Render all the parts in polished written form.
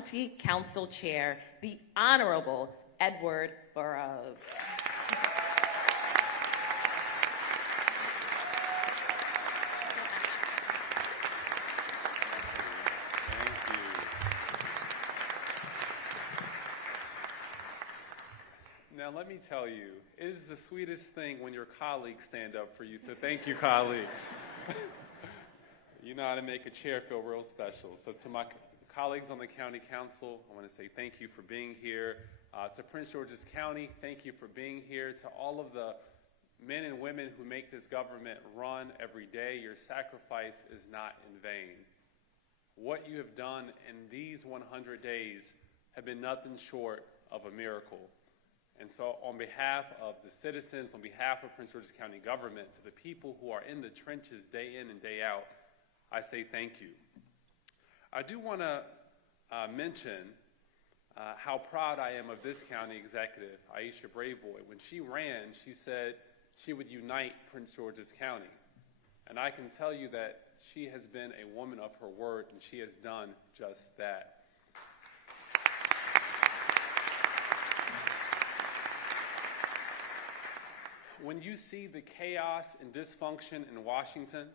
County Council Chair, the Honorable Edward Burrows. Now, let me tell you, it is the sweetest thing when your colleagues stand up for you, so thank you, colleagues. You know how to make a chair feel real special. So to my colleagues on the County Council, I want to say thank you for being here. To Prince George's County, thank you for being here. To all of the men and women who make this government run every day, your sacrifice is not in vain. What you have done in these 100 days have been nothing short of a miracle. And so on behalf of the citizens, on behalf of Prince George's County government, to the people who are in the trenches day in and day out, I say thank you. I do want to mention how proud I am of this county executive, Aisha Braveboy. When she ran, she said she would unite Prince George's County. And I can tell you that she has been a woman of her word, and she has done just that. When you see the chaos and dysfunction in Washington,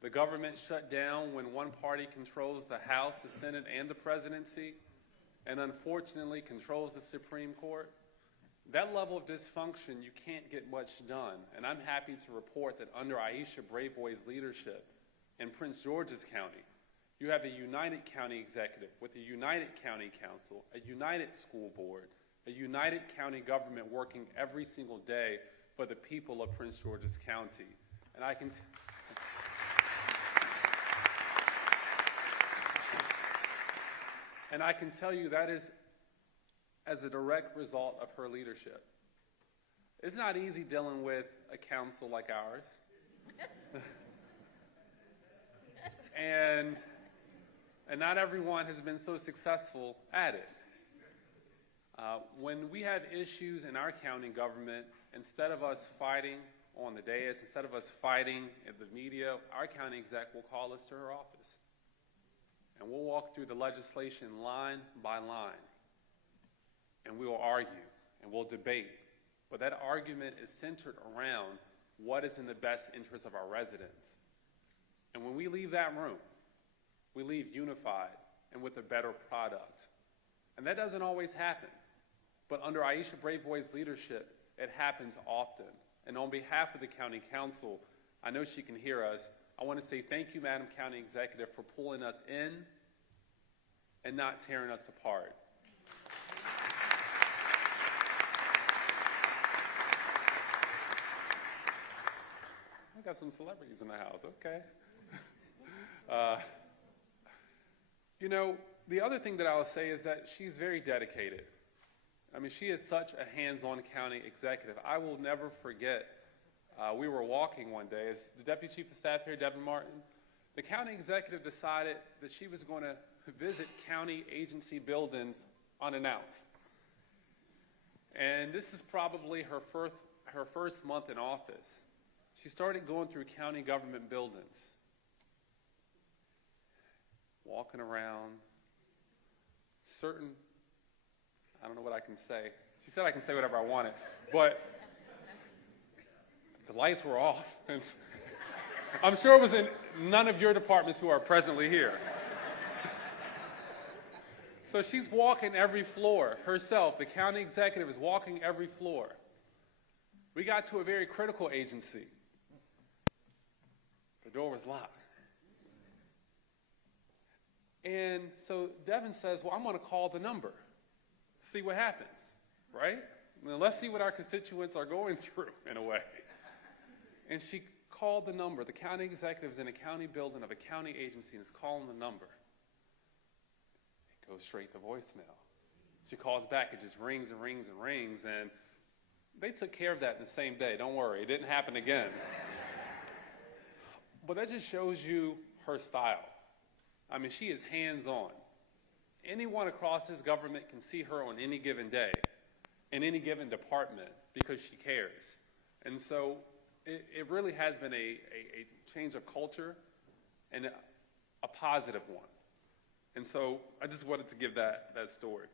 the government shut down when one party controls the House, the Senate, and the presidency, and unfortunately controls the Supreme Court, that level of dysfunction, you can't get much done. And I'm happy to report that under Aisha Braveboy's leadership in Prince George's County, you have a united county executive with a united county council, a united school board, a united county government working every single day for the people of Prince George's County. And I can tell you that is as a direct result of her leadership. It's not easy dealing with a council like ours. and not everyone has been so successful at it. When we have issues in our county government, instead of us fighting on the dais, instead of us fighting in the media, our county exec will call us to her office. And we'll walk through the legislation line by line. And we will argue and we'll debate. But that argument is centered around what is in the best interest of our residents. And when we leave that room, we leave unified and with a better product. And that doesn't always happen. But under Aisha Braveboy's leadership, it happens often. And on behalf of the County Council, I know she can hear us, I want to say thank you, Madam County Executive, for pulling us in and not tearing us apart. I got some celebrities in the house, okay. You know, the other thing that I'll say is that she's very dedicated. I mean, she is such a hands-on county executive. I will never forget, we were walking one day, as the Deputy Chief of Staff here, Devin Martin, the county executive decided that she was going to visit county agency buildings unannounced. And this is probably her first month in office. She started going through county government buildings, walking around, I don't know what I can say. She said I can say whatever I wanted, but the lights were off. I'm sure it was in none of your departments who are presently here. So she's walking every floor herself. The county executive is walking every floor. We got to a very critical agency. The door was locked. And so Devin says, well, I'm going to call the number. See what happens, right? Now, let's see what our constituents are going through, in a way. And she called the number. The county executive is in a county building of a county agency and is calling the number. It goes straight to voicemail. She calls back. It just rings and rings and rings. And they took care of that in the same day. Don't worry. It didn't happen again. But that just shows you her style. I mean, she is hands-on. Anyone across this government can see her on any given day, in any given department, because she cares. And so it really has been a change of culture, and a positive one. And so I just wanted to give that story.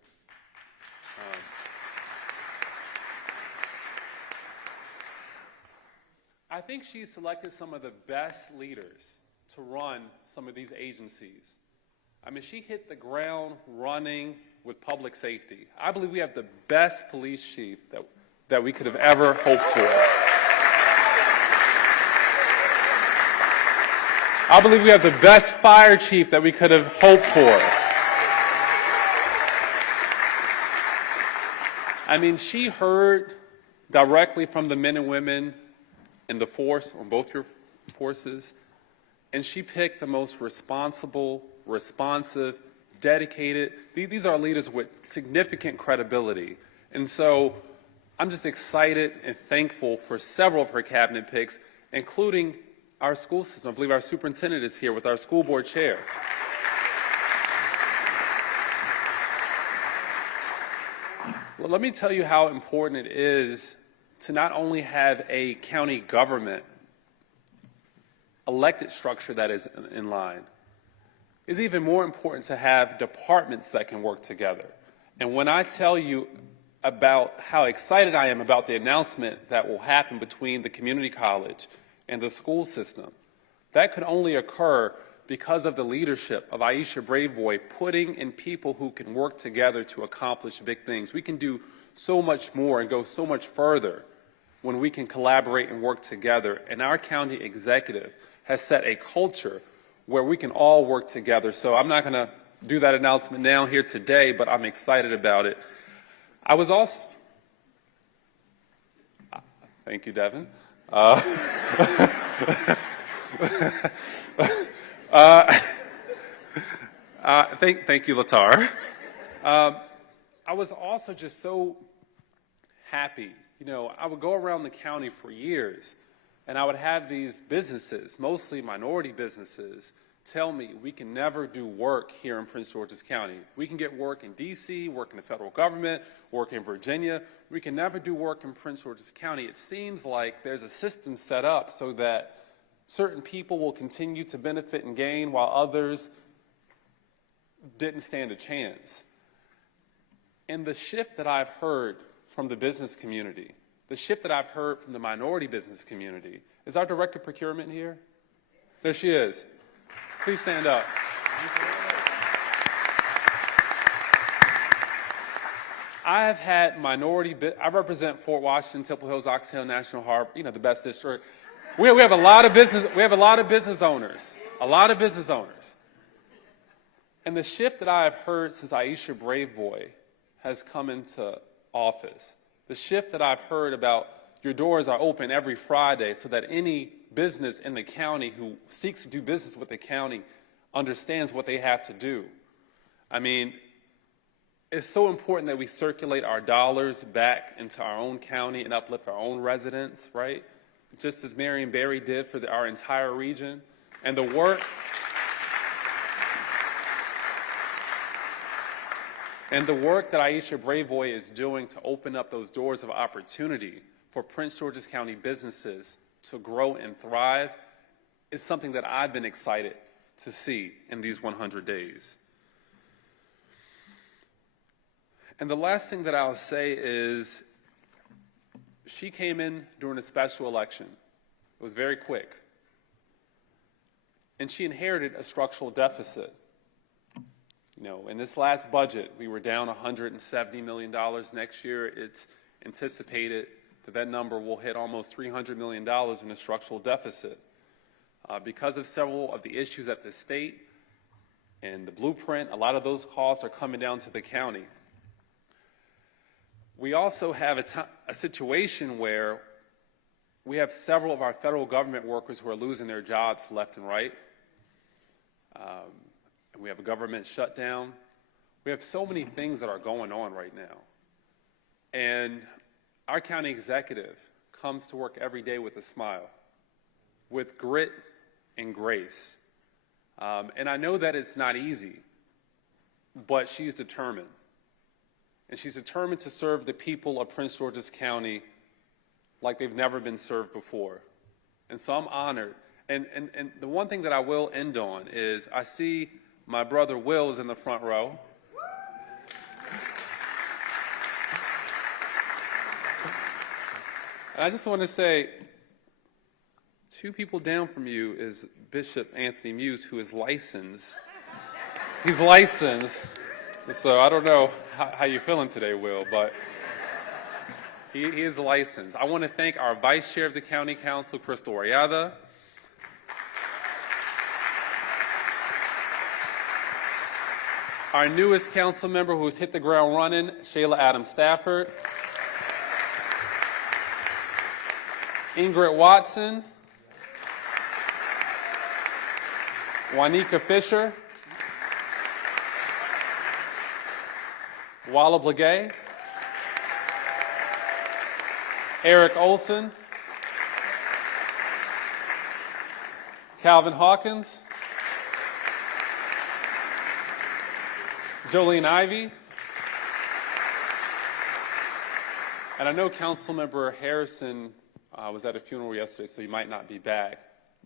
I think she selected some of the best leaders to run some of these agencies. I mean, she hit the ground running with public safety. I believe we have the best police chief that we could have ever hoped for. I believe we have the best fire chief that we could have hoped for. I mean, she heard directly from the men and women in the force, on both your forces, and she picked the most responsible, responsive, dedicated. These are leaders with significant credibility. And so I'm just excited and thankful for several of her cabinet picks, including our school system. I believe our superintendent is here with our school board chair. Well, let me tell you how important it is to not only have a county government elected structure that is in line. It's even more important to have departments that can work together. And when I tell you about how excited I am about the announcement that will happen between the community college and the school system, that could only occur because of the leadership of Aisha Braveboy putting in people who can work together to accomplish big things. We can do so much more and go so much further when we can collaborate and work together. And our county executive has set a culture where we can all work together. So I'm not going to do that announcement now here today, but I'm excited about it. I was also, thank you, Devin. Thank you, Latar. I was also just so happy. You know, I would go around the county for years, and I would have these businesses, mostly minority businesses, tell me we can never do work here in Prince George's County. We can get work in D.C., work in the federal government, work in Virginia. We can never do work in Prince George's County. It seems like there's a system set up so that certain people will continue to benefit and gain while others didn't stand a chance. And the shift that I've heard from the business community, the shift that I've heard from the minority business community, is our director of procurement here? There she is. Please stand up. I have had I represent Fort Washington, Temple Hills, Ox Hill, National Harbor, you know, the best district. We have a lot of business owners, And the shift that I have heard since Aisha Braveboy has come into office, the shift that I've heard about your doors are open every Friday so that any business in the county who seeks to do business with the county understands what they have to do. I mean, it's so important that we circulate our dollars back into our own county and uplift our own residents, right? Just as Marion Barry did for our entire region. And the work that Aisha Braveboy is doing to open up those doors of opportunity for Prince George's County businesses to grow and thrive is something that I've been excited to see in these 100 days. And the last thing that I'll say is she came in during a special election. It was very quick. And she inherited a structural deficit. You know, in this last budget, we were down $170 million. Next year, it's anticipated that that number will hit almost $300 million in a structural deficit. Because of several of the issues at the state and the blueprint, a lot of those costs are coming down to the county. We also have a situation where we have several of our federal government workers who are losing their jobs left and right. And we have a government shutdown. We have so many things that are going on right now. And our county executive comes to work every day with a smile, with grit and grace. And I know that it's not easy, but she's determined. And she's determined to serve the people of Prince George's County like they've never been served before. And so I'm honored. And the one thing that I will end on is I see My brother Will is in the front row. And I just want to say, 2 people down from you is Bishop Anthony Muse, who is licensed. He's licensed. So I don't know how you're feeling today, Will, but he is licensed. I want to thank our Vice Chair of the County Council, Crystal Oriada. Our newest council member who's hit the ground running, Shayla Adams Stafford. Ingrid Watson. Juanica Fisher. Walla Blagay. Eric Olson. Calvin Hawkins. Jolene Ivy. And I know Councilmember Harrison was at a funeral yesterday, so he might not be back.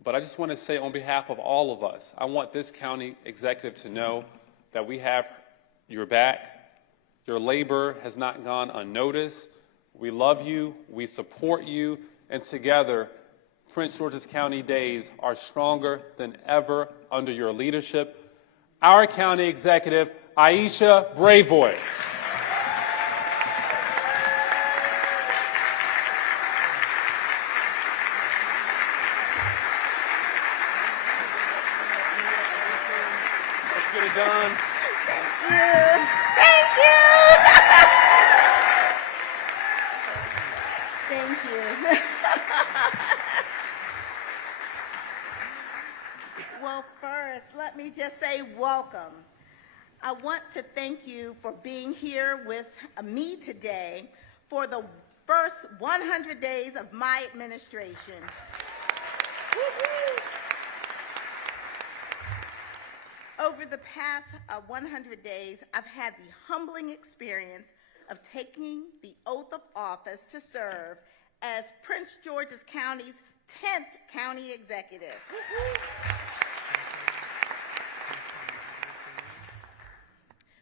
But I just want to say on behalf of all of us, I want this county executive to know that we have your back. Your labor has not gone unnoticed. We love you, we support you, and together, Prince George's County days are stronger than ever under your leadership. Our county executive, Aisha Braveboy. Let's get it done. Thank you. Thank you. Well, first, let me just say welcome. I want to thank you for being here with me today for the first 100 days of my administration. Woo-hoo. Over the past 100 days, I've had the humbling experience of taking the oath of office to serve as Prince George's County's 10th county executive. Woo-hoo.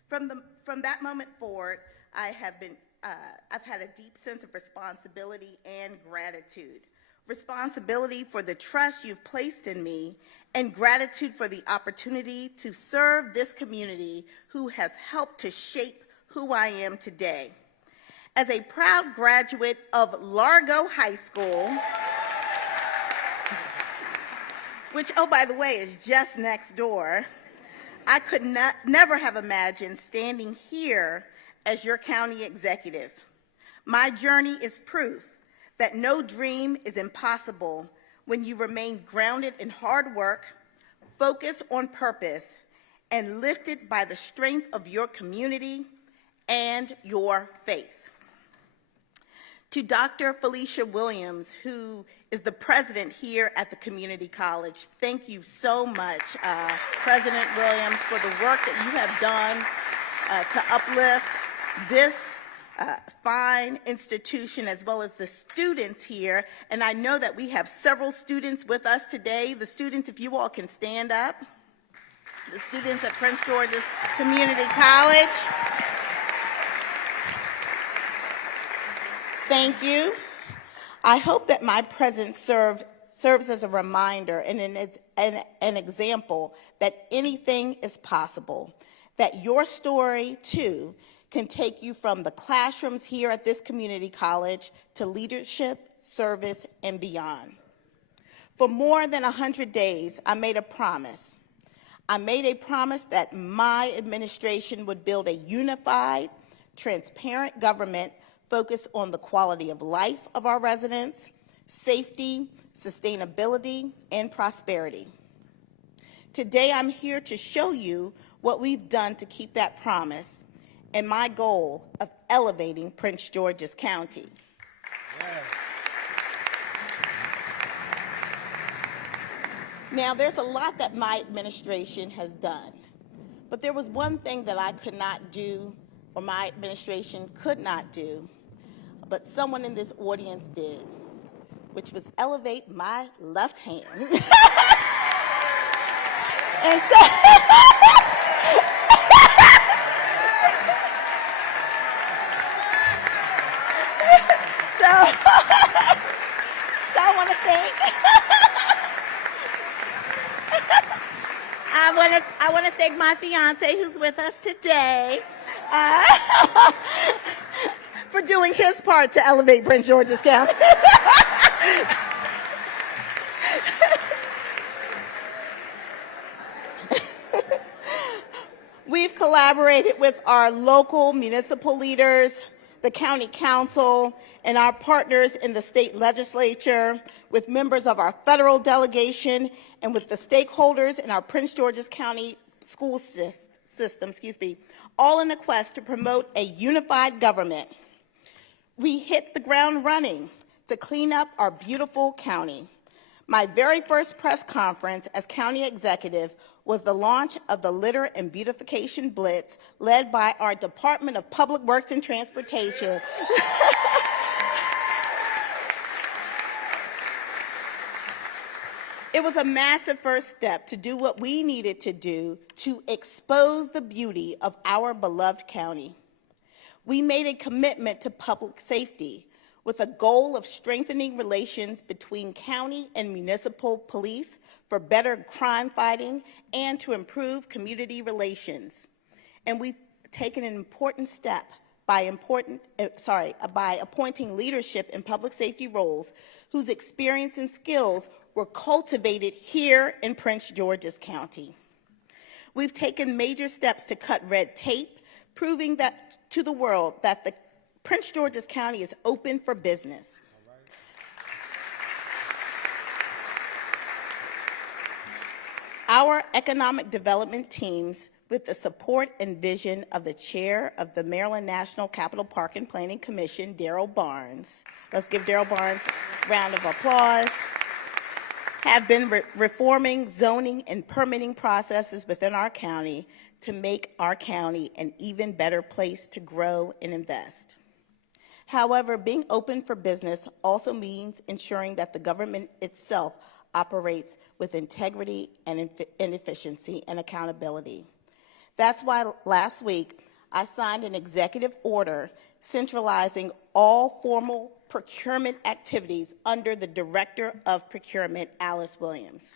From that moment forward, I've had a deep sense of responsibility and gratitude. Responsibility for the trust you've placed in me, and gratitude for the opportunity to serve this community who has helped to shape who I am today. As a proud graduate of Largo High School, which, oh, by the way, is just next door, I could never have imagined standing here as your county executive. My journey is proof that no dream is impossible when you remain grounded in hard work, focused on purpose, and lifted by the strength of your community and your faith. To Dr. Felicia Williams, who is the president here at the community college, thank you so much, President Williams, for the work that you have done to uplift this fine institution, as well as the students here. And I know that we have several students with us today. The students, if you all can stand up. The students at Prince George's Community College. Thank you. I hope that my presence serves as a reminder and an example that anything is possible, that your story, too, can take you from the classrooms here at this community college to leadership, service, and beyond. For more than 100 days, I made a promise. I made a promise that my administration would build a unified, transparent government focused on the quality of life of our residents, safety, sustainability, and prosperity. Today, I'm here to show you what we've done to keep that promise and my goal of elevating Prince George's County. Yes. Now, there's a lot that my administration has done, but there was one thing that I could not do, or my administration could not do, but someone in this audience did, which was elevate my left hand. And so Craig, my fiance, who's with us today, for doing his part to elevate Prince George's County. We've collaborated with our local municipal leaders, the county council, and our partners in the state legislature, with members of our federal delegation, and with the stakeholders in our Prince George's County school system, all in the quest to promote a unified government. We hit the ground running to clean up our beautiful county. My very first press conference as county executive was the launch of the Litter and Beautification Blitz, led by our Department of Public Works and Transportation. It was a massive first step to do what we needed to do to expose the beauty of our beloved county. We made a commitment to public safety with a goal of strengthening relations between county and municipal police for better crime fighting and to improve community relations. And we've taken an important step by appointing leadership in public safety roles whose experience and skills were cultivated here in Prince George's County. We've taken major steps to cut red tape, proving that to the world that the Prince George's County is open for business. Our economic development teams, with the support and vision of the chair of the Maryland National Capital Park and Planning Commission, Darryl Barnes, let's give Darryl Barnes a round of applause, have been reforming zoning and permitting processes within our county to make our county an even better place to grow and invest. However, being open for business also means ensuring that the government itself operates with integrity and efficiency and accountability. That's why last week I signed an executive order centralizing all formal procurement activities under the Director of Procurement, Alice Williams.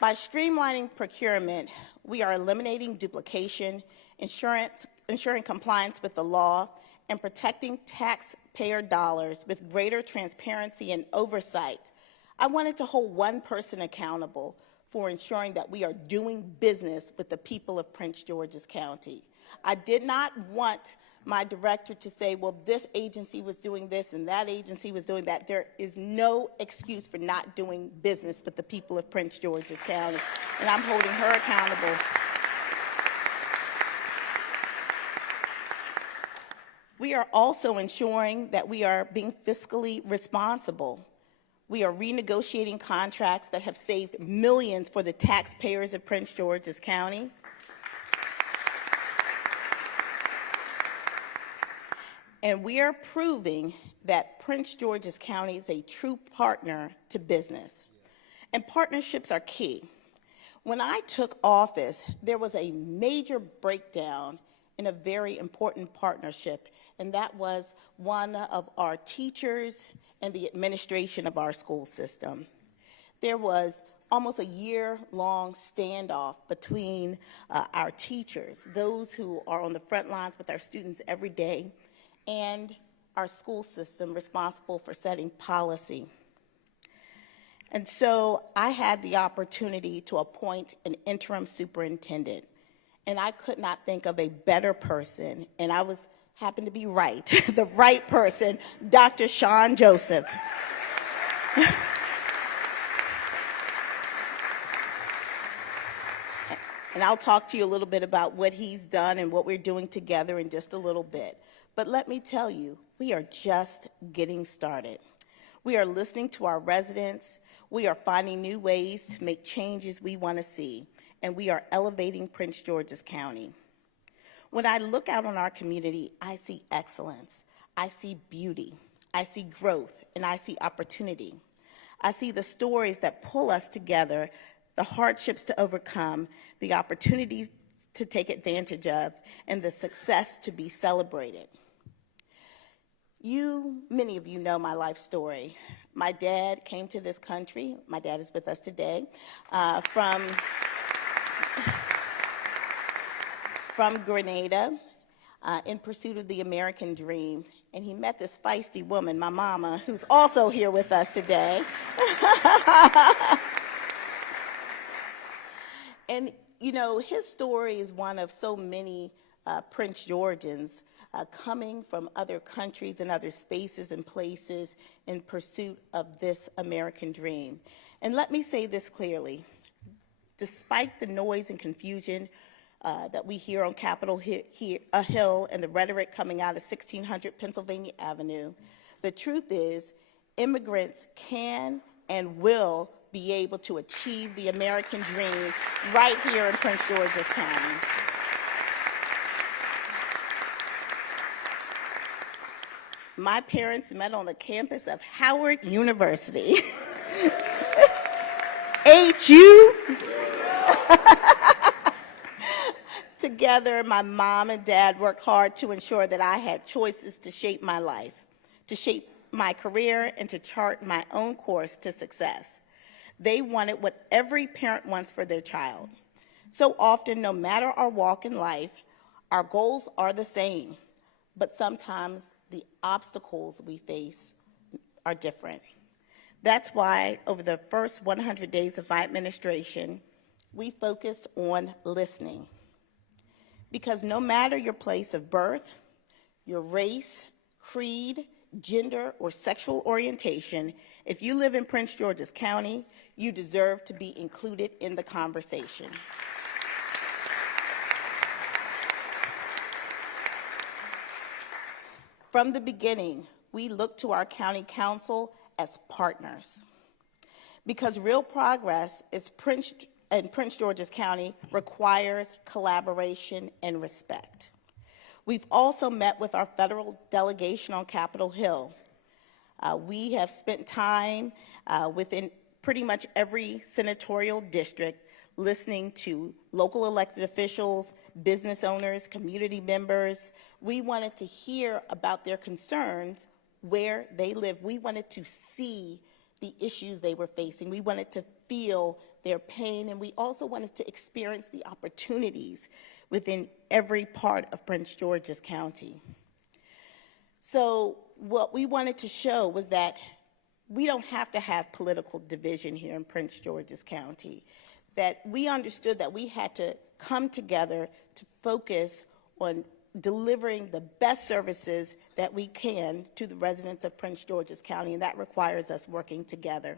By streamlining procurement, we are eliminating duplication, ensuring compliance with the law, and protecting taxpayer dollars with greater transparency and oversight. I wanted to hold one person accountable for ensuring that we are doing business with the people of Prince George's County. I did not want my director to say, well, this agency was doing this and that agency was doing that. There is no excuse for not doing business with the people of Prince George's County, and I'm holding her accountable. We are also ensuring that we are being fiscally responsible. We are renegotiating contracts that have saved millions for the taxpayers of Prince George's County. And we are proving that Prince George's County is a true partner to business. And partnerships are key. When I took office, there was a major breakdown in a very important partnership, and that was one of our teachers and the administration of our school system. There was almost a year-long standoff between our teachers, those who are on the front lines with our students every day, and our school system responsible for setting policy. And so I had the opportunity to appoint an interim superintendent, and I could not think of a better person, and I happened to be right, the right person, Dr. Sean Joseph. And I'll talk to you a little bit about what he's done and what we're doing together in just a little bit. But let me tell you, we are just getting started. We are listening to our residents. We are finding new ways to make changes we want to see. And we are elevating Prince George's County. When I look out on our community, I see excellence. I see beauty. I see growth. And I see opportunity. I see the stories that pull us together, the hardships to overcome, the opportunities to take advantage of, and the success to be celebrated. Many of you know my life story. My dad came to this country. My dad is with us today, from Grenada in pursuit of the American dream. And he met this feisty woman, my mama, who's also here with us today. And, you know, his story is one of so many Prince Georgians coming from other countries and other spaces and places in pursuit of this American dream. And let me say this clearly. Despite the noise and confusion that we hear on Capitol Hill and the rhetoric coming out of 1600 Pennsylvania Avenue, the truth is immigrants can and will be able to achieve the American dream right here in Prince George's County. My parents met on the campus of Howard University. HU. Together, my mom and dad worked hard to ensure that I had choices to shape my life, to shape my career, and to chart my own course to success. They wanted what every parent wants for their child. So often, no matter our walk in life, our goals are the same, but sometimes the obstacles we face are different. That's why over the first 100 days of my administration, we focused on listening. Because no matter your place of birth, your race, creed, gender, or sexual orientation, if you live in Prince George's County, you deserve to be included in the conversation. From the beginning, we looked to our county council as partners, because real progress in Prince George's County requires collaboration and respect. We've also met with our federal delegation on Capitol Hill. We have spent time within pretty much every senatorial district listening to local elected officials, business owners, community members. We wanted to hear about their concerns where they live. We wanted to see the issues they were facing. We wanted to feel their pain, and we also wanted to experience the opportunities within every part of Prince George's County. So what we wanted to show was that we don't have to have political division here in Prince George's County, that we understood that we had to come together to focus on delivering the best services that we can to the residents of Prince George's County, and that requires us working together.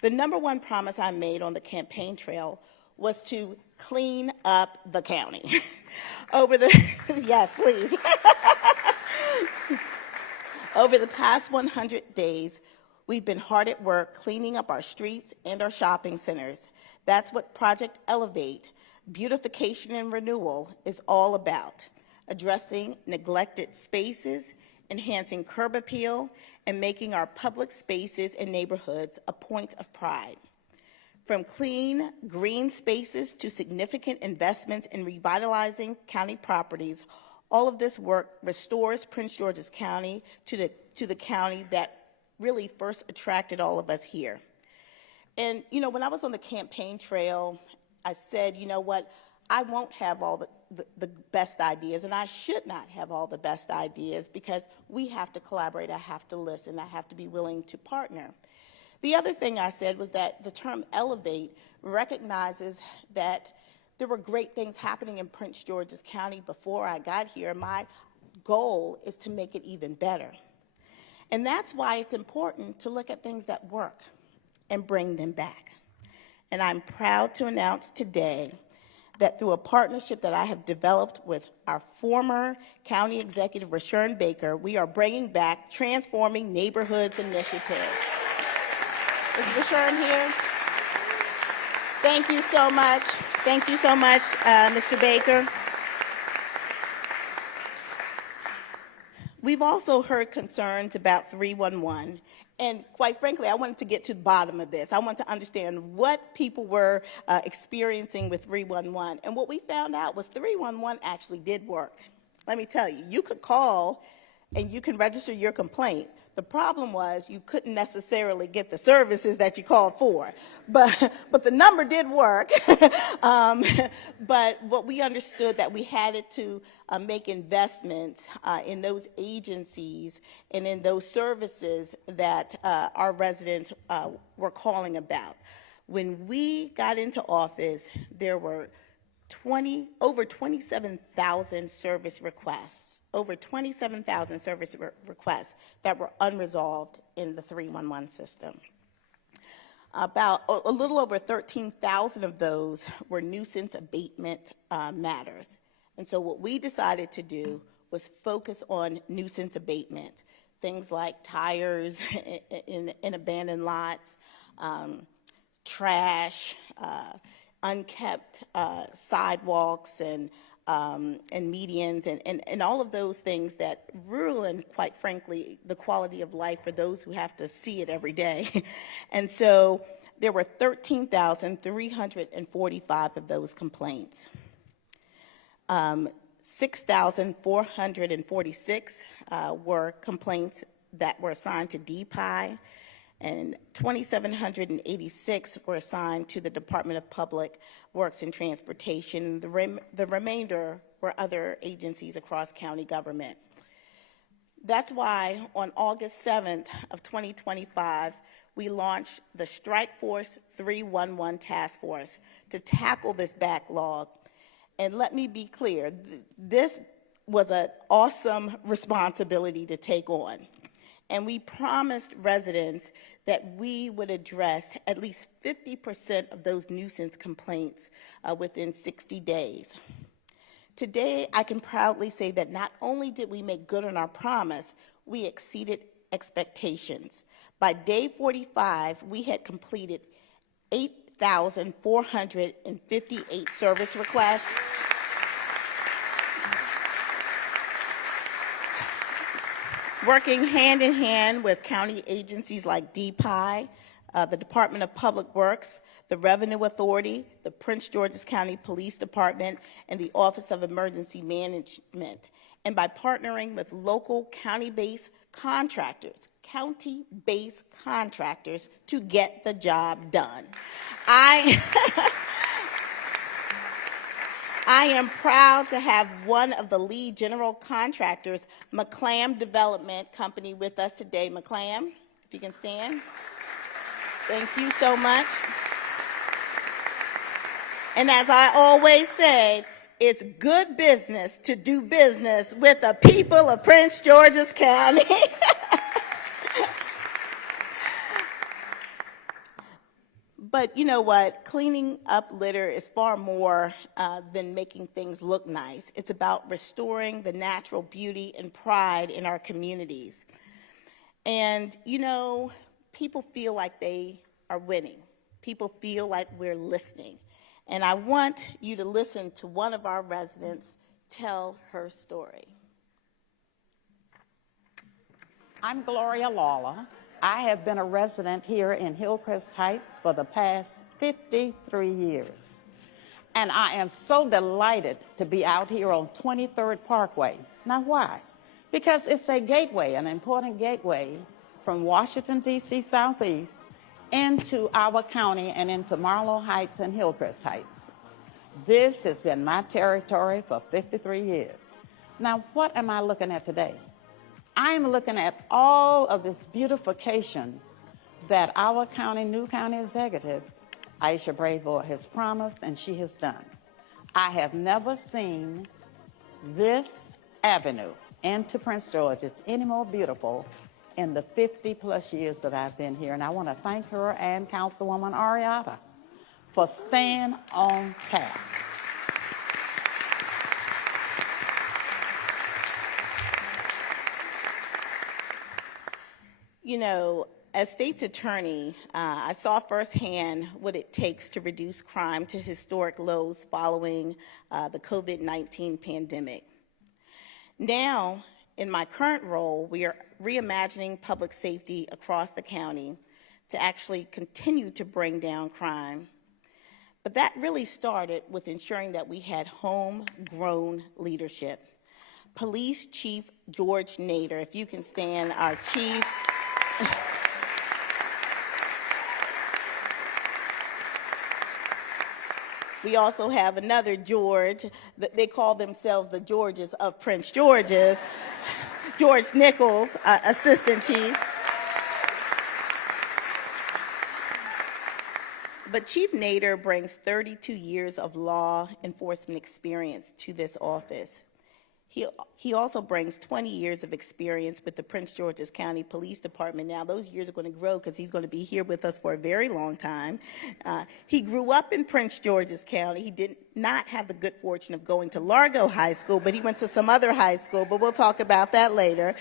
The number one promise I made on the campaign trail was to clean up the county. Yes, please. Over the past 100 days, we've been hard at work cleaning up our streets and our shopping centers. That's what Project Elevate, Beautification and Renewal, is all about. Addressing neglected spaces, enhancing curb appeal, and making our public spaces and neighborhoods a point of pride. From clean, green spaces to significant investments in revitalizing county properties, all of this work restores Prince George's County to the county that really first attracted all of us here. And, you know, when I was on the campaign trail, I said, you know what, I won't have all the best ideas, and I should not have all the best ideas, because we have to collaborate, I have to listen, I have to be willing to partner. The other thing I said was that the term elevate recognizes that there were great things happening in Prince George's County before I got here. My goal is to make it even better. And that's why it's important to look at things that work and bring them back. And I'm proud to announce today that through a partnership that I have developed with our former county executive, Rashawn Baker, we are bringing back Transforming Neighborhoods Initiative. Is Rashawn here? Thank you so much. Thank you so much, Mr. Baker. We've also heard concerns about 311. And quite frankly, I wanted to get to the bottom of this. I wanted to understand what people were experiencing with 311. And what we found out was 311 actually did work. Let me tell you, you could call and you can register your complaint, The problem was you couldn't necessarily get the services that you called for, but the number did work. But what we understood that we had to make investments in those agencies and in those services that our residents were calling about. When we got into office, there were over 27,000 service requests. Over 27,000 service requests that were unresolved in the 311 system. About a little over 13,000 of those were nuisance abatement matters. And so what we decided to do was focus on nuisance abatement, things like tires in abandoned lots, trash, unkept sidewalks and medians and all of those things that ruin, quite frankly, the quality of life for those who have to see it every day. And so there were 13,345 of those complaints. 6,446 were complaints that were assigned to DPI, and 2,786 were assigned to the Department of Public Works and Transportation. The remainder were other agencies across county government. That's why on August 7th of 2025, we launched the Strike Force 311 Task Force to tackle this backlog. And let me be clear, this was an awesome responsibility to take on. And we promised residents that we would address at least 50% of those nuisance complaints within 60 days. Today, I can proudly say that not only did we make good on our promise, we exceeded expectations. By day 45, we had completed 8,458 service requests. Working hand in hand with county agencies like DPI, the Department of Public Works, the Revenue Authority, the Prince George's County Police Department, and the Office of Emergency Management, and by partnering with local county-based contractors to get the job done. I am proud to have one of the lead general contractors, McClam Development Company, with us today. McClam, if you can stand. Thank you so much. And as I always say, it's good business to do business with the people of Prince George's County. But you know what? Cleaning up litter is far more than making things look nice. It's about restoring the natural beauty and pride in our communities. And you know, people feel like they are winning. People feel like we're listening. And I want you to listen to one of our residents tell her story. I'm Gloria Lawler. I have been a resident here in Hillcrest Heights for the past 53 years. And I am so delighted to be out here on 23rd Parkway. Now why? Because it's a gateway, an important gateway from Washington, D.C. Southeast into our county and into Marlow Heights and Hillcrest Heights. This has been my territory for 53 years. Now what am I looking at today? I'm looking at all of this beautification that our new county executive, Aisha Braveboy, has promised and she has done. I have never seen this avenue into Prince George's any more beautiful in the 50-plus years that I've been here. And I want to thank her and Councilwoman Arietta for staying on task. You know, as state's attorney, I saw firsthand what it takes to reduce crime to historic lows following the COVID-19 pandemic. Now, in my current role, we are reimagining public safety across the county to actually continue to bring down crime. But that really started with ensuring that we had homegrown leadership. Police Chief George Nader. If you can stand, our chief. We also have another George. They call themselves the Georges of Prince George's. George Nichols, assistant chief. But Chief Nader brings 32 years of law enforcement experience to this office. He also brings 20 years of experience with the Prince George's County Police Department. Now, those years are going to grow because he's going to be here with us for a very long time. He grew up in Prince George's County. He did not have the good fortune of going to Largo High School, but he went to some other high school, but we'll talk about that later.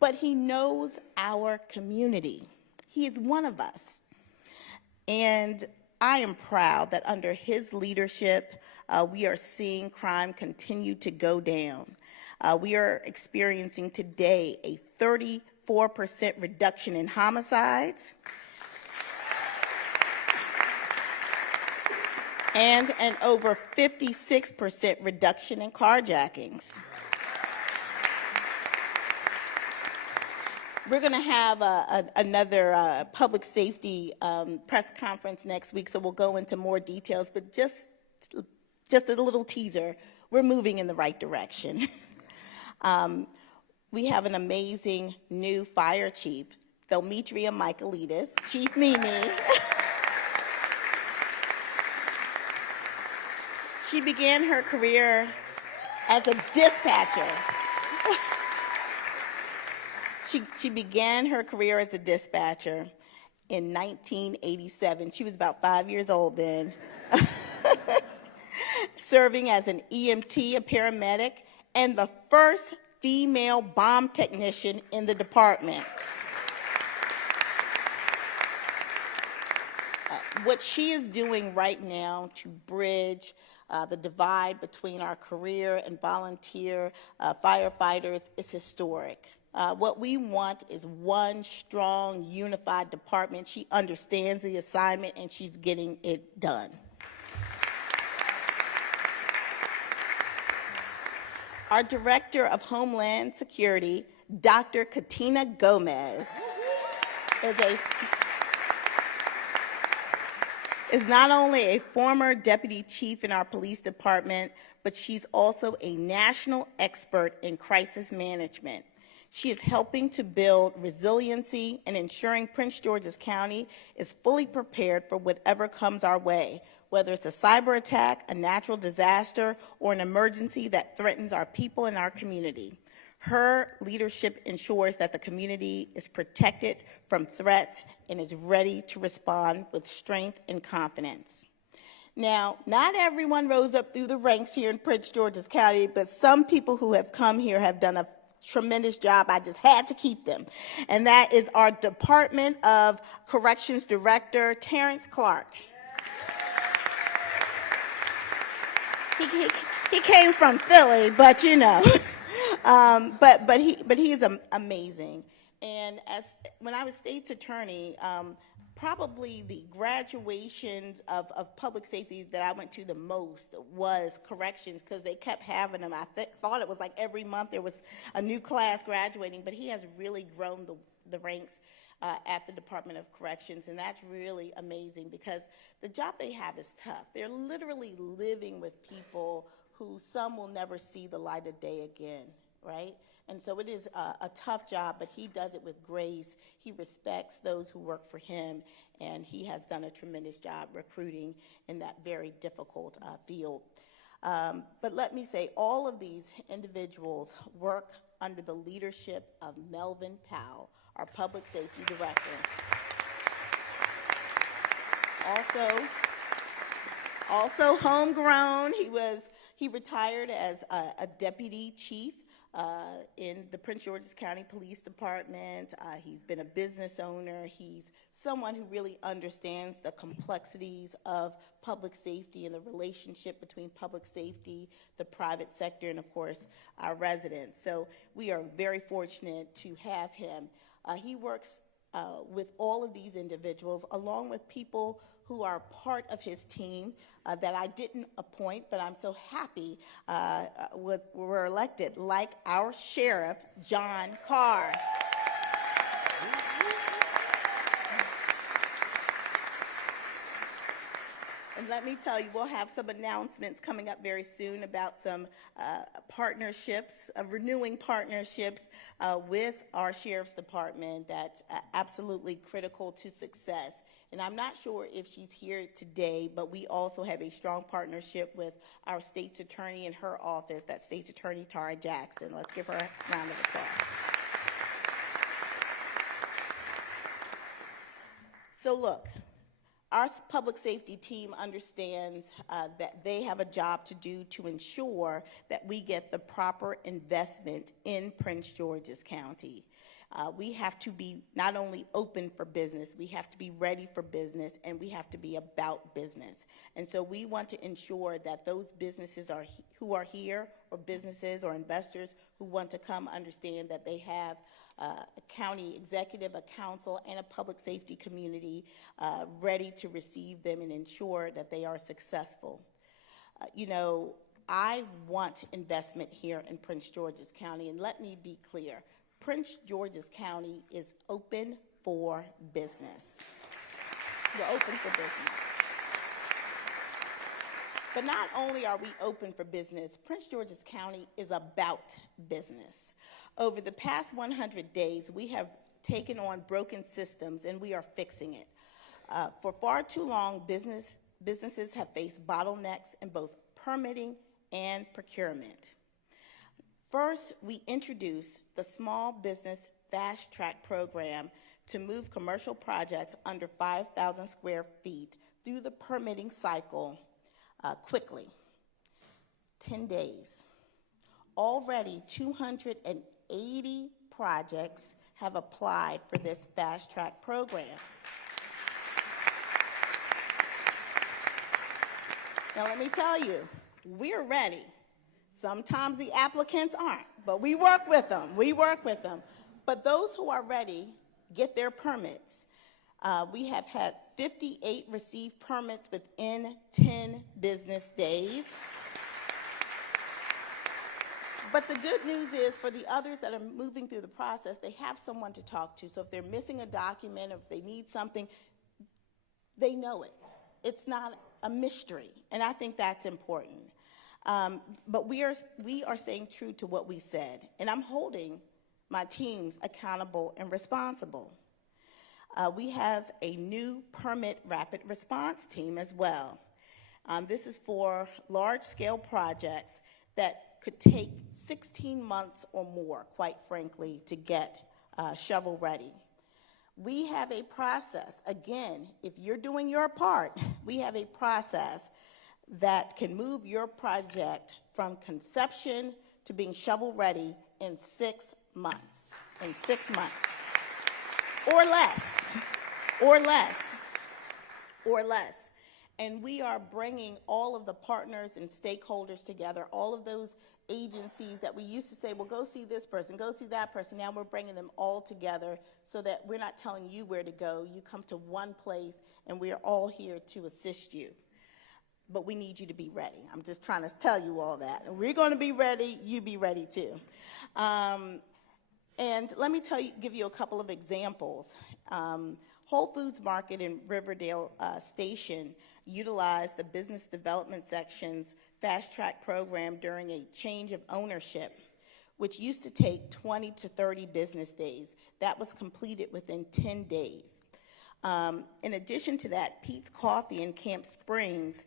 But he knows our community. He is one of us. And I am proud that under his leadership, we are seeing crime continue to go down. We are experiencing today a 34% reduction in homicides and an over 56% reduction in carjackings. We're going to have another public safety press conference next week, so we'll go into more details, but just a little teaser, we're moving in the right direction. We have an amazing new fire chief, Thelmetria Michaelidis, Chief Mimi. She began her career as a dispatcher. She began her career as a dispatcher in 1987. She was about 5 years old then. Serving as an EMT, a paramedic, and the first female bomb technician in the department. What she is doing right now to bridge the divide between our career and volunteer firefighters is historic. What we want is one strong, unified department. She understands the assignment and she's getting it done. Our Director of Homeland Security, Dr. Katina Gomez, is not only a former deputy chief in our police department, but she's also a national expert in crisis management. She is helping to build resiliency and ensuring Prince George's County is fully prepared for whatever comes our way, whether it's a cyber attack, a natural disaster, or an emergency that threatens our people and our community. Her leadership ensures that the community is protected from threats and is ready to respond with strength and confidence. Now, not everyone rose up through the ranks here in Prince George's County, but some people who have come here have done a tremendous job. I just had to keep them. And that is our Department of Corrections Director, Terrence Clark. He came from Philly, but you know, but he is amazing. And when I was state's attorney, probably the graduations of public safety that I went to the most was corrections, because they kept having them. I thought it was like every month there was a new class graduating, but he has really grown the ranks at the Department of Corrections, and that's really amazing because the job they have is tough. They're literally living with people who some will never see the light of day again, right? And so it is a tough job, but he does it with grace. He respects those who work for him, and he has done a tremendous job recruiting in that very difficult field. But let me say, all of these individuals work under the leadership of Melvin Powell, our public safety director. Also homegrown, he retired as a deputy chief in the Prince George's County Police Department. He's been a business owner. He's someone who really understands the complexities of public safety and the relationship between public safety, the private sector, and of course, our residents. So we are very fortunate to have him. He works with all of these individuals, along with people who are part of his team that I didn't appoint, but I'm so happy were elected, like our sheriff, John Carr. And let me tell you, we'll have some announcements coming up very soon about some partnerships, renewing partnerships with our Sheriff's Department that's absolutely critical to success. And I'm not sure if she's here today, but we also have a strong partnership with our state's attorney in her office, that's State's Attorney Tara Jackson. Let's give her a round of applause. So look, our public safety team understands that they have a job to do to ensure that we get the proper investment in Prince George's County. We have to be not only open for business, we have to be ready for business, and we have to be about business. And so we want to ensure that those businesses who are here, or businesses or investors who want to come, understand that they have a county executive, a council, and a public safety community ready to receive them and ensure that they are successful. You know, I want investment here in Prince George's County, and let me be clear. Prince George's County is open for business. We're open for business. But not only are we open for business, Prince George's County is about business. Over the past 100 days, we have taken on broken systems and we are fixing it. For far too long, businesses have faced bottlenecks in both permitting and procurement. First, we introduced the Small Business Fast Track Program to move commercial projects under 5,000 square feet through the permitting cycle quickly. 10 days. Already 280 projects have applied for this Fast Track Program. Now let me tell you, we're ready. Sometimes the applicants aren't, but we work with them. We work with them. But those who are ready get their permits. We have had 58 receive permits within 10 business days. But the good news is for the others that are moving through the process, they have someone to talk to. So if they're missing a document, or if they need something, they know it. It's not a mystery, and I think that's important. But we are staying true to what we said, and I'm holding my teams accountable and responsible. We have a new permit rapid response team as well. This is for large-scale projects that could take 16 months or more, quite frankly, to get shovel ready. We have a process. Again, if you're doing your part, we have a process that can move your project from conception to being shovel ready in 6 months. In 6 months. Or less. Or less. Or less. And we are bringing all of the partners and stakeholders together, all of those agencies that we used to say, well, go see this person, go see that person. Now we're bringing them all together so that we're not telling you where to go. You come to one place, and we are all here to assist you. But we need you to be ready. I'm just trying to tell you all that. And we're going to be ready. You be ready too. And let me give you a couple of examples. Whole Foods Market in Riverdale Station utilized the Business Development Section's Fast Track Program during a change of ownership, which used to take 20 to 30 business days. That was completed within 10 days. In addition to that, Pete's Coffee in Camp Springs,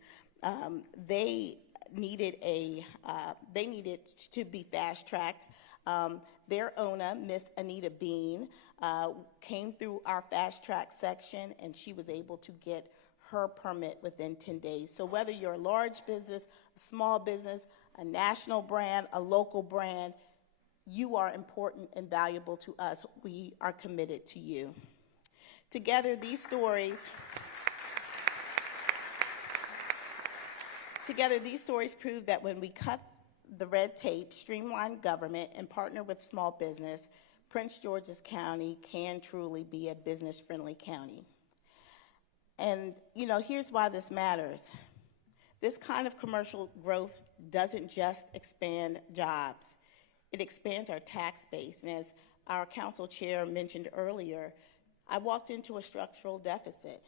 they needed to be fast-tracked. Their owner, Miss Anita Bean, came through our fast-track section, and she was able to get her permit within 10 days. So whether you're a large business, a small business, a national brand, a local brand, you are important and valuable to us. We are committed to you. Together, these stories prove that when we cut the red tape, streamline government, and partner with small business, Prince George's County can truly be a business-friendly county. And, you know, here's why this matters. This kind of commercial growth doesn't just expand jobs. It expands our tax base. And as our council chair mentioned earlier, I walked into a structural deficit.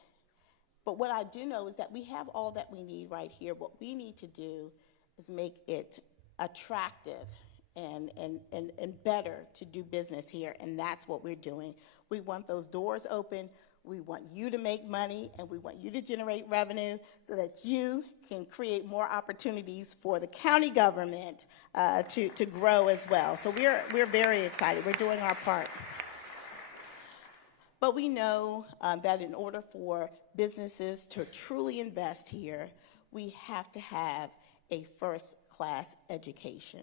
But what I do know is that we have all that we need right here. What we need to do is make it attractive and better to do business here, and that's what we're doing. We want those doors open. We want you to make money, and we want you to generate revenue so that you can create more opportunities for the county government to grow as well. So we're very excited. We're doing our part. But we know that in order for businesses to truly invest here, we have to have a first-class education.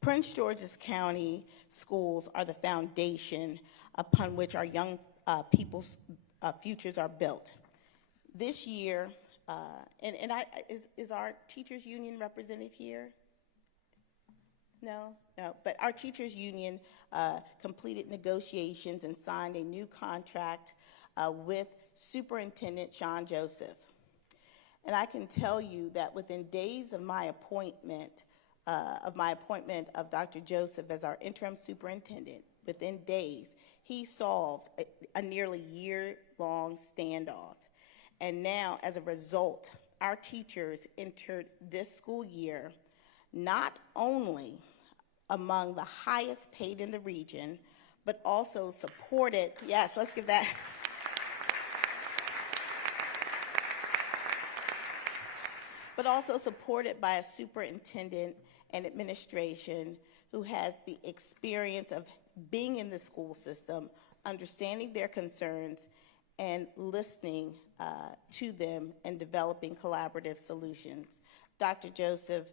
Prince George's County schools are the foundation upon which our young people's futures are built. This year, is our teachers union represented here? No, but our teachers union completed negotiations and signed a new contract with Superintendent Sean Joseph. And I can tell you that within days of my appointment of Dr. Joseph as our interim superintendent, within days, he solved a nearly year-long standoff. And now, as a result, our teachers entered this school year not only among the highest paid in the region, but also supported, yes, let's give that. But also supported by a superintendent and administration who has the experience of being in the school system, understanding their concerns, and listening to them and developing collaborative solutions. Dr. Joseph,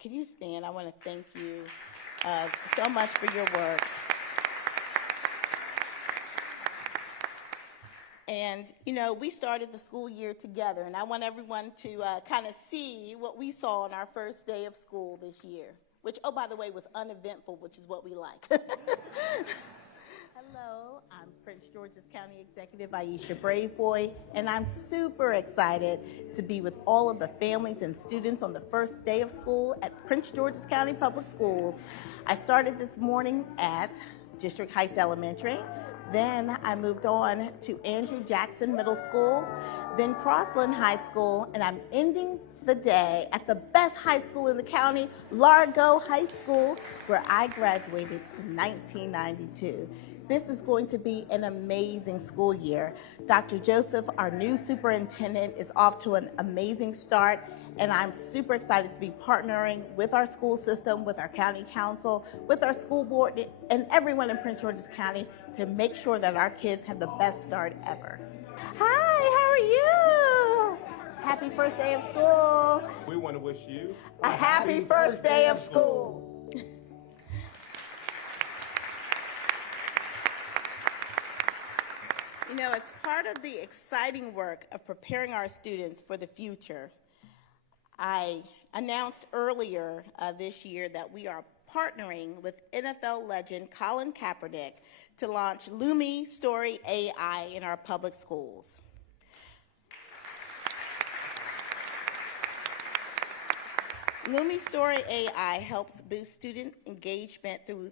can you stand? I want to thank you so much for your work. And, you know, we started the school year together, and I want everyone to kind of see what we saw on our first day of school this year, which, oh, by the way, was uneventful, which is what we like. Hello, I'm Prince George's County Executive Aisha Braveboy, and I'm super excited to be with all of the families and students on the first day of school at Prince George's County Public Schools. I started this morning at District Heights Elementary. Then I moved on to Andrew Jackson Middle School, then Crossland High School, and I'm ending the day at the best high school in the county, Largo High School, where I graduated in 1992. This is going to be an amazing school year. Dr. Joseph, our new superintendent, is off to an amazing start, and I'm super excited to be partnering with our school system, with our county council, with our school board, and everyone in Prince George's County to make sure that our kids have the best start ever. Hi, how are you? Happy first day of school. We want to wish you a happy first day of school. You know, as part of the exciting work of preparing our students for the future, I announced earlier this year that we are partnering with NFL legend Colin Kaepernick to launch Lumi Story AI in our public schools. Lumi Story AI helps boost student engagement through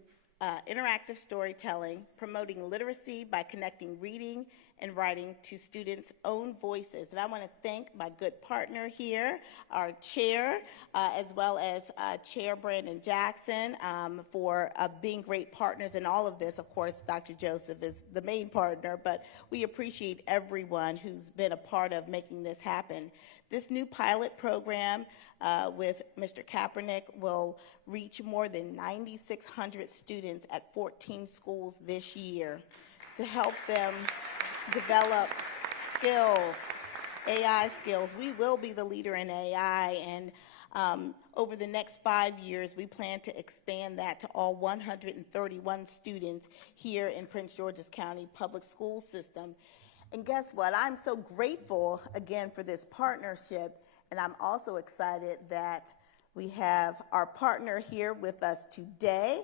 interactive storytelling, promoting literacy by connecting reading and writing to students' own voices. And I want to thank my good partner here, our chair, as well as Chair Brandon Jackson for being great partners in all of this. Of course, Dr. Joseph is the main partner, but we appreciate everyone who's been a part of making this happen. This new pilot program with Mr. Kaepernick will reach more than 9,600 students at 14 schools this year to help them develop skills, AI skills. We will be the leader in AI, and over the next 5 years, we plan to expand that to all 131 students here in Prince George's County Public School System. And guess what? I'm so grateful, again, for this partnership, and I'm also excited that we have our partner here with us today.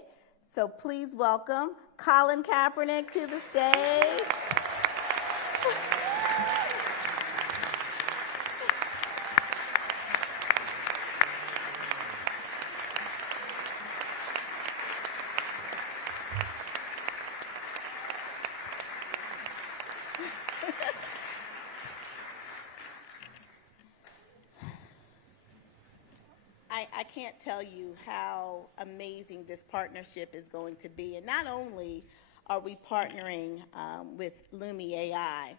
So please welcome Colin Kaepernick to the stage. I can't tell you how amazing this partnership is going to be. And not only are we partnering with Lumi AI,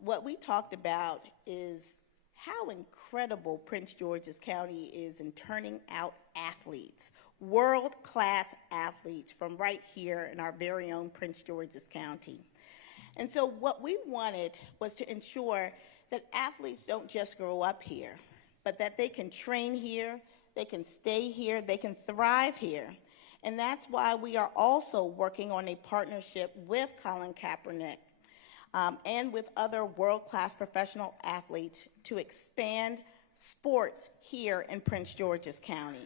what we talked about is how incredible Prince George's County is in turning out athletes, world-class athletes from right here in our very own Prince George's County. And so what we wanted was to ensure that athletes don't just grow up here, but that they can train here, they can stay here, they can thrive here. And that's why we are also working on a partnership with Colin Kaepernick and with other world-class professional athletes to expand sports here in Prince George's County.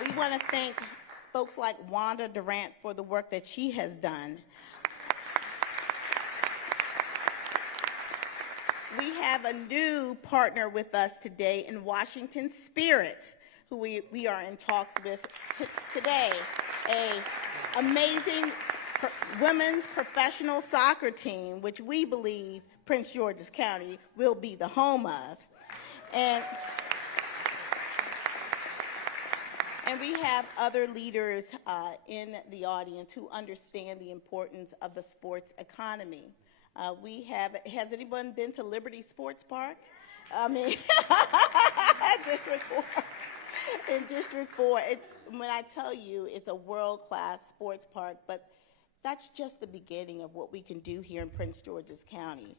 We want to thank folks like Wanda Durant for the work that she has done. We have a new partner with us today in Washington Spirit, who we are in talks with today, an amazing women's professional soccer team, which we believe Prince George's County will be the home of. And we have other leaders in the audience who understand the importance of the sports economy. Has anyone been to Liberty Sports Park? I mean, District 4. In District 4, when I tell you it's a world-class sports park, but that's just the beginning of what we can do here in Prince George's County.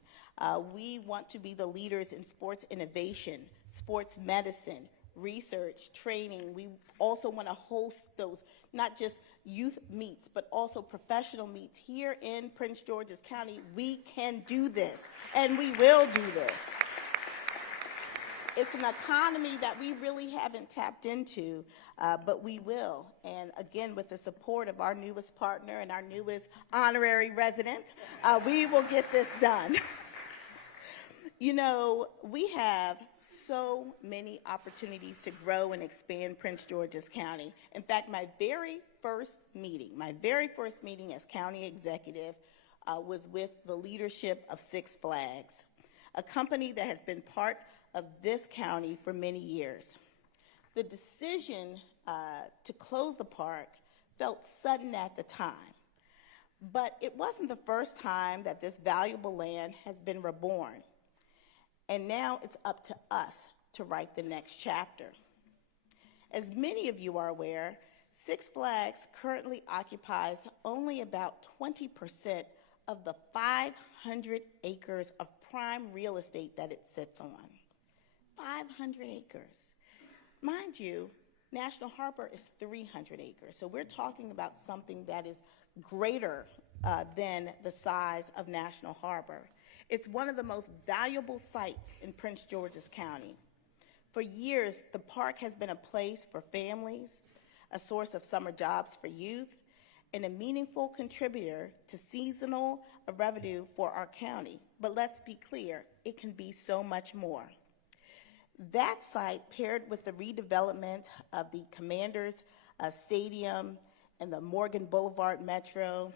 We want to be the leaders in sports innovation, sports medicine, research, training. We also want to host those, not just youth meets, but also professional meets here in Prince George's County. We can do this, and we will do this. It's an economy that we really haven't tapped into, but we will. And again, with the support of our newest partner and our newest honorary resident, we will get this done. You know, we have so many opportunities to grow and expand Prince George's County. In fact, my very first meeting as county executive was with the leadership of Six Flags, a company that has been part of this county for many years. The decision to close the park felt sudden at the time, but it wasn't the first time that this valuable land has been reborn. And now it's up to us to write the next chapter. As many of you are aware, Six Flags currently occupies only about 20% of the 500 acres of prime real estate that it sits on. 500 acres. Mind you, National Harbor is 300 acres, so we're talking about something that is greater than the size of National Harbor. It's one of the most valuable sites in Prince George's County. For years, the park has been a place for families, a source of summer jobs for youth, and a meaningful contributor to seasonal revenue for our county. But let's be clear, it can be so much more. That site, paired with the redevelopment of the Commanders Stadium and the Morgan Boulevard Metro,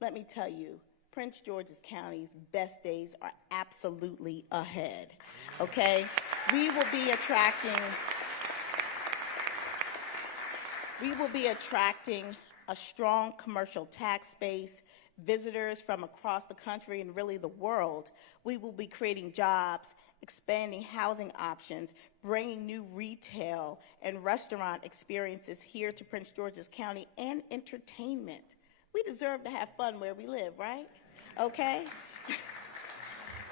let me tell you, Prince George's County's best days are absolutely ahead, okay? We will be attracting a strong commercial tax base, visitors from across the country and really the world. We will be creating jobs, expanding housing options, bringing new retail and restaurant experiences here to Prince George's County, and entertainment. We deserve to have fun where we live, right? Okay?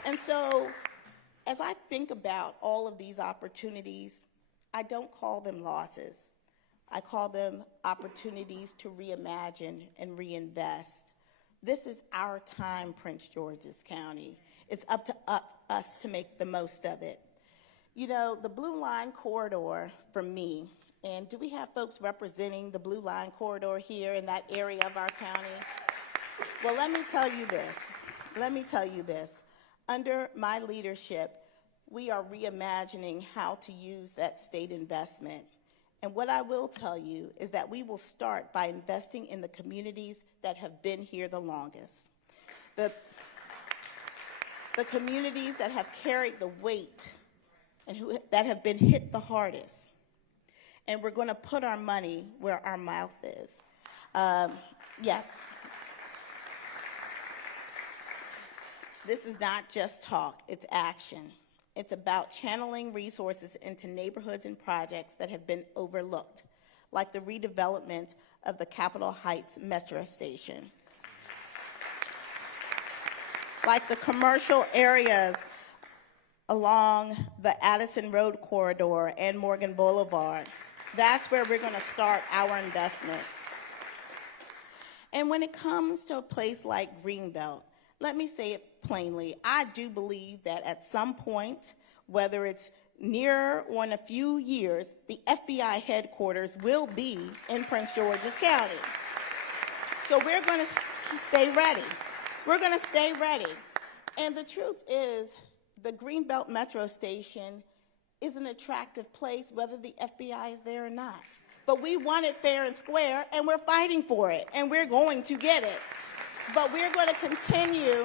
And so, as I think about all of these opportunities, I don't call them losses. I call them opportunities to reimagine and reinvest. This is our time, Prince George's County. It's up to us to make the most of it. You know, the Blue Line Corridor, for me, and do we have folks representing the Blue Line Corridor here in that area of our county? Well, let me tell you this. Under my leadership, we are reimagining how to use that state investment. And what I will tell you is that we will start by investing in the communities that have been here the longest. the communities that have carried the weight and that have been hit the hardest. And we're going to put our money where our mouth is. Yes. This is not just talk, it's action. It's about channeling resources into neighborhoods and projects that have been overlooked, like the redevelopment of the Capitol Heights Metro Station, like the commercial areas along the Addison Road corridor and Morgan Boulevard. That's where we're going to start our investment. And when it comes to a place like Greenbelt, let me say it plainly. I do believe that at some point, whether it's near or in a few years, the FBI headquarters will be in Prince George's County. So we're going to stay ready. We're going to stay ready. And the truth is, the Greenbelt Metro Station is an attractive place, whether the FBI is there or not. But we want it fair and square, and we're fighting for it, and we're going to get it. But we're going to continue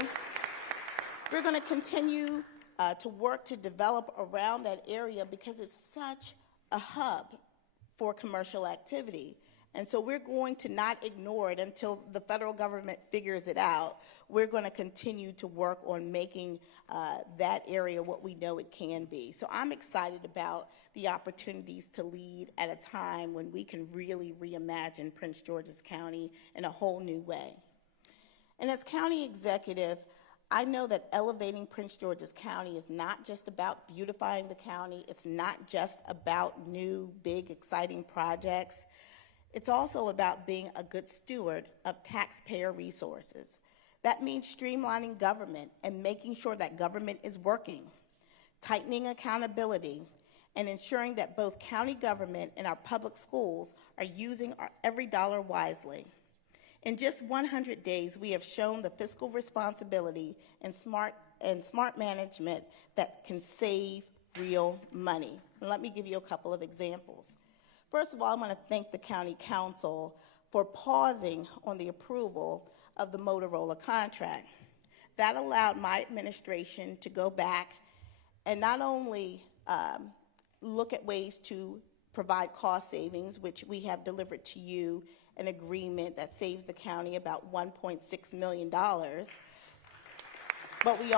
to work to develop around that area because it's such a hub for commercial activity. And so we're going to not ignore it until the federal government figures it out. We're going to continue to work on making that area what we know it can be. So I'm excited about the opportunities to lead at a time when we can really reimagine Prince George's County in a whole new way. And as county executive, I know that elevating Prince George's County is not just about beautifying the county. It's not just about new, big, exciting projects. It's also about being a good steward of taxpayer resources. That means streamlining government and making sure that government is working, tightening accountability, and ensuring that both county government and our public schools are using every dollar wisely. In just 100 days, we have shown the fiscal responsibility and smart management that can save real money. And let me give you a couple of examples. First of all, I want to thank the County Council for pausing on the approval of the Motorola contract. That allowed my administration to go back and not only look at ways to provide cost savings, which we have delivered to you an agreement that saves the county about $1.6 million. But we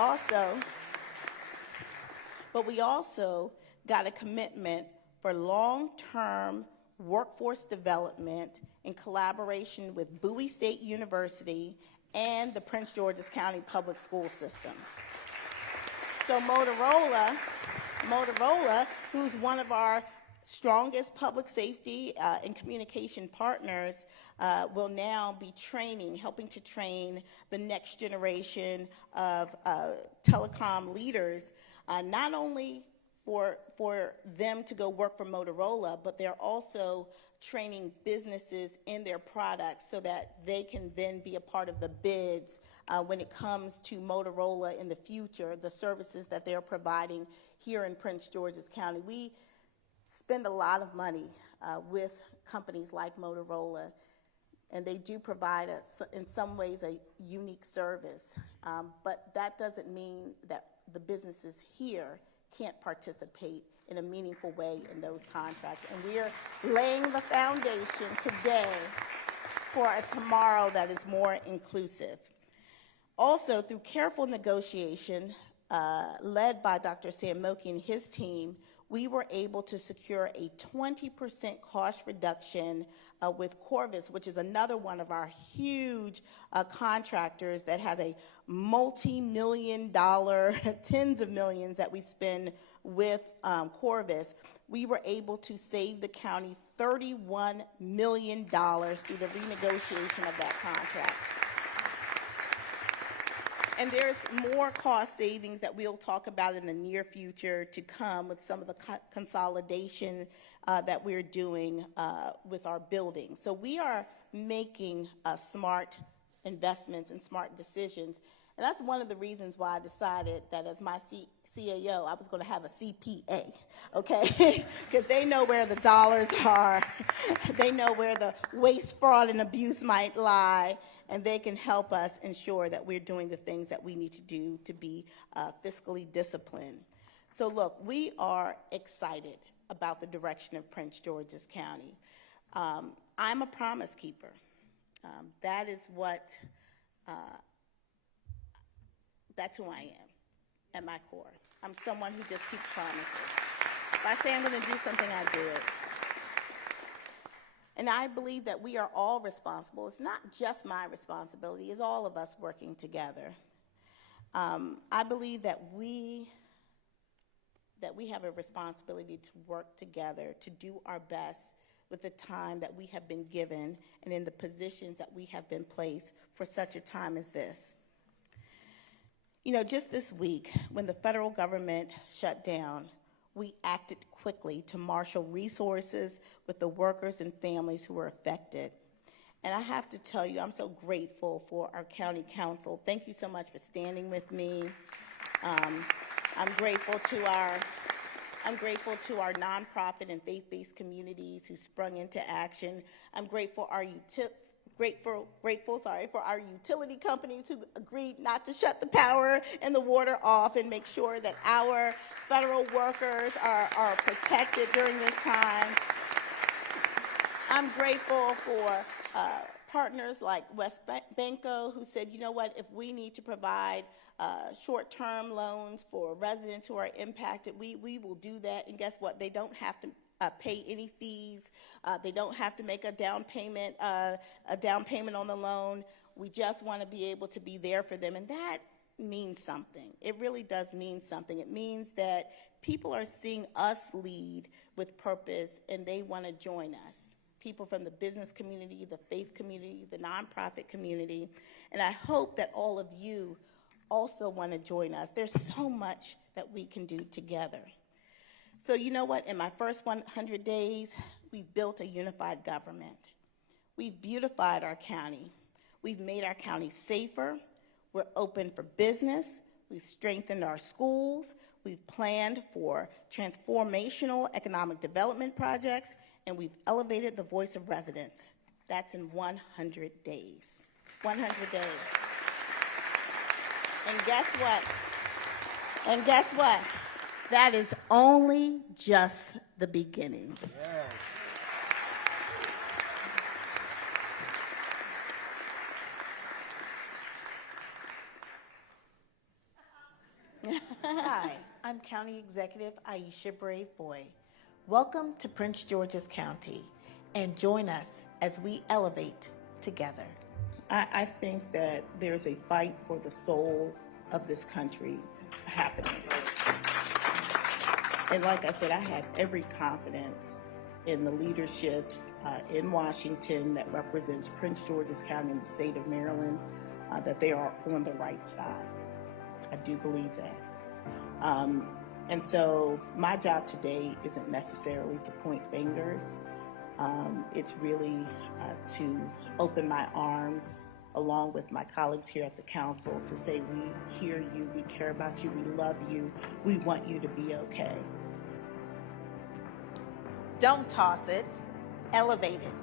also got a commitment for long-term workforce development in collaboration with Bowie State University and the Prince George's County Public School System. So Motorola, who's one of our strongest public safety and communication partners, will now be helping to train the next generation of telecom leaders, not only for them to go work for Motorola, but they're also training businesses in their products so that they can then be a part of the bids when it comes to Motorola in the future, the services that they're providing here in Prince George's County. We spend a lot of money with companies like Motorola, and they do provide in some ways a unique service, but that doesn't mean that the businesses here can't participate in a meaningful way in those contracts. And we're laying the foundation today for a tomorrow that is more inclusive. Also, through careful negotiation led by Dr. Sam Moki and his team, we were able to secure a 20% cost reduction with Corvus, which is another one of our huge contractors that has a multi-million-dollar, tens of millions that we spend with Corvus. We were able to save the county $31 million through the renegotiation of that contract. And there's more cost savings that we'll talk about in the near future to come with some of the consolidation that we're doing with our buildings. So we are making smart investments and smart decisions. And that's one of the reasons why I decided that as my CAO, I was going to have a CPA, okay? Because they know where the dollars are. They know where the waste, fraud, and abuse might lie. and they can help us ensure that we're doing the things that we need to do to be fiscally disciplined. So look, we are excited about the direction of Prince George's County. I'm a promise keeper. That is what, that's who I am at my core. I'm someone who just keeps promises. If I say I'm going to do something, I do it. And I believe that we are all responsible. It's not just my responsibility, it's all of us working together. I believe that we have a responsibility to work together, to do our best with the time that we have been given and in the positions that we have been placed for such a time as this. You know, just this week, when the federal government shut down, we acted quickly to marshal resources with the workers and families who were affected. And I have to tell you, I'm so grateful for our county council. Thank you so much for standing with me. I'm grateful to our nonprofit and faith-based communities who sprung into action. I'm grateful for our utility companies who agreed not to shut the power and the water off and make sure that our federal workers are protected during this time. I'm grateful for partners like West Banco who said, you know what, if we need to provide short-term loans for residents who are impacted, we will do that. And guess what? They don't have to pay any fees. They don't have to make a down payment on the loan. We just want to be able to be there for them, and that means something. It really does mean something. It means that people are seeing us lead with purpose, and they want to join us. People from the business community, the faith community, the nonprofit community, and I hope that all of you also want to join us. There's so much that we can do together. So you know what? In my first 100 days, we've built a unified government. We've beautified our county. We've made our county safer. We're open for business. We've strengthened our schools. We've planned for transformational economic development projects, and we've elevated the voice of residents. That's in 100 days. 100 days. And guess what? That is only just the beginning. Hi, I'm County Executive Aisha Braveboy. Welcome to Prince George's County, and join us as we elevate together. I think that there's a fight for the soul of this country happening. And like I said, I have every confidence in the leadership in Washington that represents Prince George's County and the state of Maryland, that they are on the right side. I do believe that. And so my job today isn't necessarily to point fingers. It's really to open my arms along with my colleagues here at the council to say, we hear you, we care about you, we love you, we want you to be okay. Don't toss it, elevate it.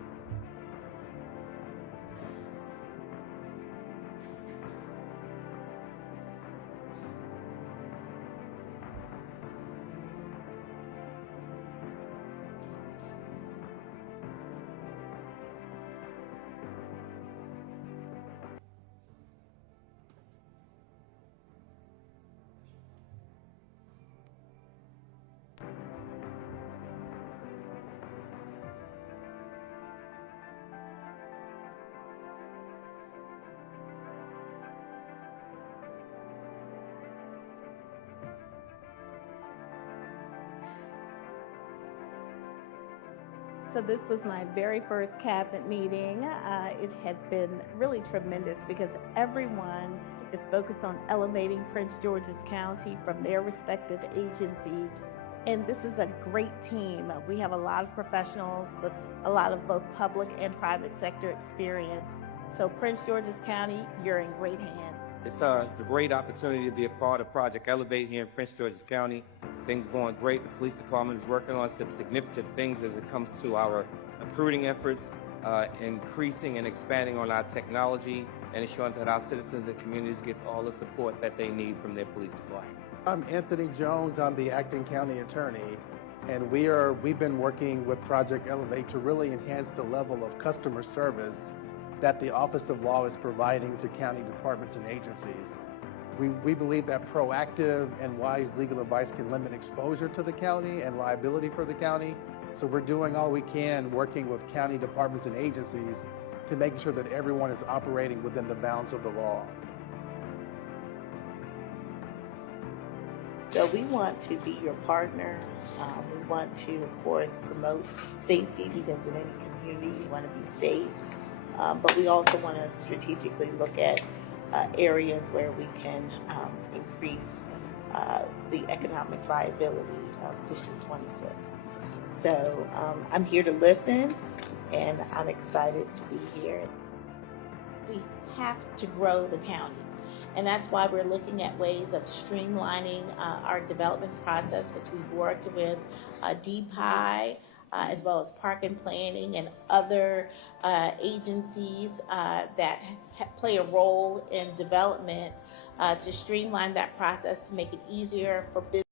So this was my very first cabinet meeting. It has been really tremendous because everyone is focused on elevating Prince George's County from their respective agencies. And this is a great team. We have a lot of professionals with a lot of both public and private sector experience. So Prince George's County, you're in great hands. It's a great opportunity to be a part of Project Elevate here in Prince George's County. Things going great. The police department is working on some significant things as it comes to our recruiting efforts. increasing and expanding on our technology and ensuring that our citizens and communities get all the support that they need from their police department. I'm Anthony Jones. I'm the acting county attorney, and we've been working with Project Elevate to really enhance the level of customer service that the Office of Law is providing to county departments and agencies. We believe that proactive and wise legal advice can limit exposure to the county and liability for the county. So we're doing all we can working with county departments and agencies to make sure that everyone is operating within the bounds of the law. So we want to be your partner. We want to, of course, promote safety, because in any community you want to be safe. But we also want to strategically look at areas where we can increase the economic viability of District 26. So I'm here to listen, and I'm excited to be here. We have to grow the county, and that's why we're looking at ways of streamlining our development process, which we've worked with DPI, as well as Park and Planning and other agencies that play a role in development to streamline that process to make it easier for business